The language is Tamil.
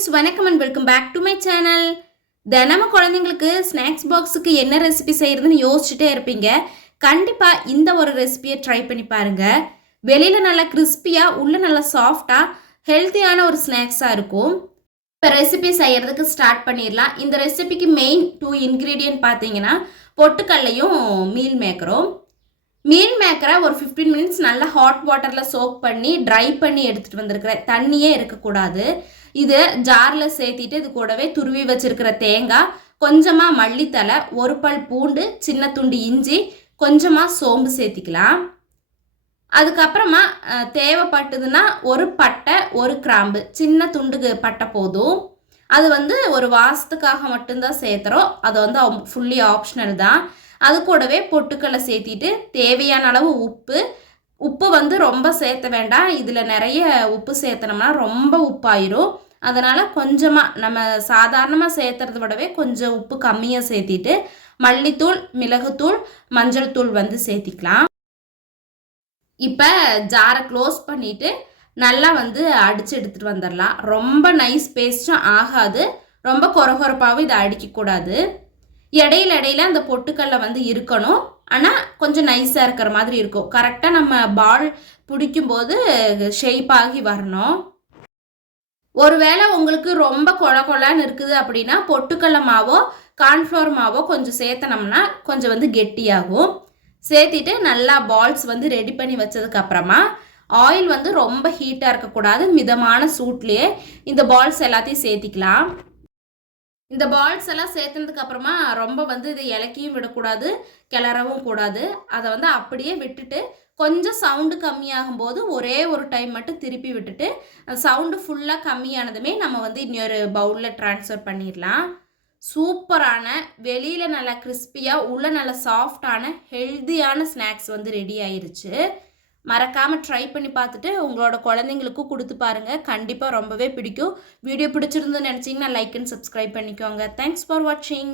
ஃப்ரெண்ட்ஸ், வணக்கம் and welcome back to my channel. தினமும் குழந்தைங்களுக்கு ஸ்நாக்ஸ் பாக்ஸுக்கு என்ன ரெசிபி செய்கிறதுன்னு யோசிச்சுட்டே இருப்பீங்க. கண்டிப்பாக இந்த ஒரு ரெசிபியை ட்ரை பண்ணி பாருங்கள். வெளியில் நல்லா கிறிஸ்பியாக, உள்ளே நல்லா சாஃப்டாக, ஹெல்த்தியான ஒரு ஸ்நாக்ஸாக இருக்கும். இப்போ ரெசிபி செய்கிறதுக்கு ஸ்டார்ட் பண்ணிடலாம். இந்த ரெசிபிக்கு மெயின் 2 இன்க்ரீடியன்ட் பார்த்தீங்கன்னா பொட்டுக்கல்லையும் மீல் மேக்கரும். மீல் மேக்கரை ஒரு 15 மினிட்ஸ் நல்லா ஹாட் வாட்டரில் சோக் பண்ணி ட்ரை பண்ணி எடுத்துகிட்டு வந்திருக்கிறேன். தண்ணியே இருக்கக்கூடாது. இது ஜாரில் சேர்த்திட்டு இது கூடவே துருவி வச்சிருக்கிற தேங்காய், கொஞ்சமாக மல்லித்தலை, ஒரு பல் பூண்டு, சின்ன துண்டு இஞ்சி, கொஞ்சமாக சோம்பு சேர்த்திக்கலாம். அதுக்கப்புறமா தேவைப்பட்டதுன்னா ஒரு பட்டை, ஒரு கிராம்பு, சின்ன துண்டுக்கு பட்டை போதும். அது ஒரு வாசத்துக்காக மட்டும்தான் சேர்த்துறோம். அது ஃபுல்லி ஆப்ஷனல் தான். அது கூடவே பொட்டுக்கல்லை சேர்த்திட்டு தேவையான அளவு உப்பு ரொம்ப சேர்த்த வேண்டாம். இதில் நிறைய உப்பு சேர்த்தனோம்னா ரொம்ப உப்பாயிரும். அதனால் கொஞ்சமாக நம்ம சாதாரணமாக சேர்த்துறத விடவே கொஞ்சம் உப்பு கம்மியாக சேர்த்திட்டு மல்லித்தூள், மிளகுத்தூள், மஞ்சள் தூள் சேர்த்திக்கலாம். இப்போ ஜாரை க்ளோஸ் பண்ணிவிட்டு நல்லா அடித்து எடுத்துகிட்டு வந்துடலாம். ரொம்ப நைஸ் பேஸ்ட்டும் ஆகாது, ரொம்ப கொரகொரப்பாகவும் இதை அடிக்கக்கூடாது. இடையில அந்த பொட்டுக்கல்லை இருக்கணும். ஆனால் கொஞ்சம் நைஸாக இருக்கிற மாதிரி இருக்கும். கரெக்டாக நம்ம பால் பிடிக்கும்போது ஷேப் ஆகி வரணும். ஒருவேளை உங்களுக்கு ரொம்ப கொழன்னு இருக்குது அப்படின்னா பொட்டுக்கல்லை மாவோ கார்ன்ஃப்ளவர் மாவோ கொஞ்சம் சேர்த்தனோம்னா கொஞ்சம் கெட்டியாகும். சேர்த்திட்டு நல்லா பால்ஸ் ரெடி பண்ணி வச்சதுக்கப்புறமா ஆயில் ரொம்ப ஹீட்டாக இருக்கக்கூடாது, மிதமான சூட்லேயே இந்த பால்ஸ் எல்லாத்தையும் சேர்த்திக்கலாம். இந்த பால்ஸ் எல்லாம் சேர்த்ததுக்கு அப்புறமா ரொம்ப இது இலக்கியும் விடக்கூடாது, கிளறவும் கூடாது. அதை அப்படியே விட்டுட்டு கொஞ்சம் சவுண்டு கம்மியாகும் போது ஒரே ஒரு டைம் மட்டும் திருப்பி விட்டுட்டு சவுண்டு ஃபுல்லாக கம்மியானதுமே நம்ம இன்னொரு பவுலில் ட்ரான்ஸ்ஃபர் பண்ணிடலாம். சூப்பரான, வெளியில் நல்லா கிறிஸ்பியாக, உள்ள நல்லா சாஃப்டான, ஹெல்த்தியான ஸ்நாக்ஸ் ரெடி ஆயிருச்சு. மறக்காமல் ட்ரை பண்ணி பார்த்துட்டு உங்களோட குழந்தைங்களுக்கும் கொடுத்து பாருங்கள். கண்டிப்பாக ரொம்பவே பிடிக்கும். வீடியோ பிடிச்சிருந்துன்னு நினச்சிங்கன்னா லைக் அண்ட் சப்ஸ்கிரைப் பண்ணிக்கோங்க. தேங்க்ஸ் ஃபார் வாட்சிங்.